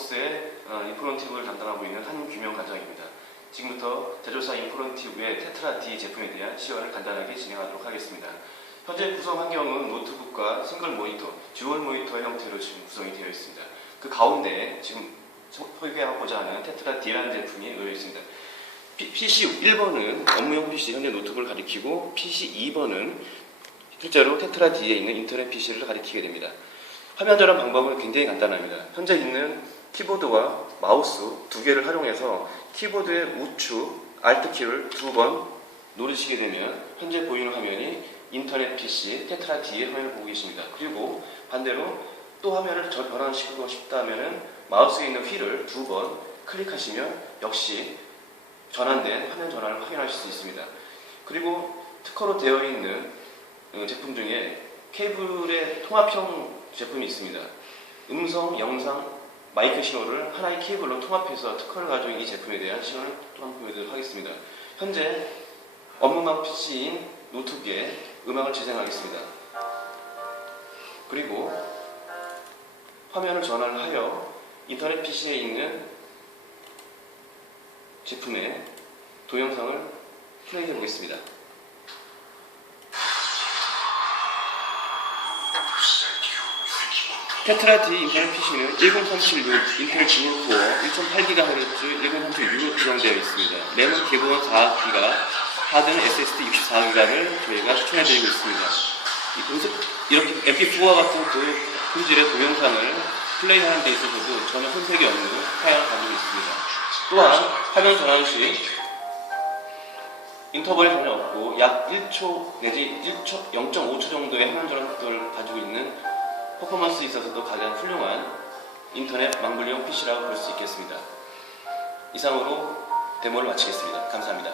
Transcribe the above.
엑스박스의 어, 인포런티브를 담당하고 있는 한규명 관장입니다. 지금부터 제조사 인포런티브의 테트라 D 제품에 대한 시연을 간단하게 진행하도록 하겠습니다. 현재 구성 환경은 노트북과 싱글 모니터, 듀얼 모니터 형태로 지금 구성이 되어 있습니다. 그 가운데 지금 소- 소개하고자 하는 테트라 D라는 제품이 놓여 있습니다. PC 1번은 업무용 PC 현재 노트북을 가리키고 PC 2번은 실제로 테트라 D에 있는 인터넷 PC를 가리키게 됩니다. 화면 전환 방법은 굉장히 간단합니다. 현재 있는 키보드와 마우스 두 개를 활용해서 키보드의 우측 Alt 키를 두 번 누르시게 되면 현재 보이는 화면이 인터넷 PC 테트라 D의 화면을 보고 계십니다. 그리고 반대로 또 화면을 전- 전환시키고 싶다면은 마우스에 있는 휠을 두 번 클릭하시면 역시 전환된 화면 전환을 확인하실 수 있습니다. 그리고 특허로 되어 있는 어, 제품 중에 케이블의 통합형 제품이 있습니다. 음성, 영상, 마이크 신호를 하나의 케이블로 통합해서 특허를 있는 이 제품에 대한 시연을 또한 보여드리도록 하겠습니다. 현재 업무망 PC인 노트북에 음악을 재생하겠습니다. 그리고 화면을 전환을 하여 인터넷 PC에 있는 제품의 동영상을 플레이해 보겠습니다. 테트라 D 인터넷 PC는 10376 인텔 듀얼 코어 1.8GHz 1036으로 구성되어 있습니다. 램은 기본 4기가, 하드는 SSD 64기가를 저희가 추천해드리고 있습니다. 이렇게 MP4와 같은 그 품질의 동영상을 플레이하는 데 있어서도 전혀 손색이 없는 사양을 가지고 있습니다. 또한 화면 전환 시 인터벌이 전혀 없고 약 1초 내지 1초, 0.5초 정도의 화면 전환 속도를 가지고 있는 퍼포먼스에 있어서도 가장 훌륭한 인터넷 망블용 PC라고 볼 수 있겠습니다. 이상으로 데모를 마치겠습니다. 감사합니다.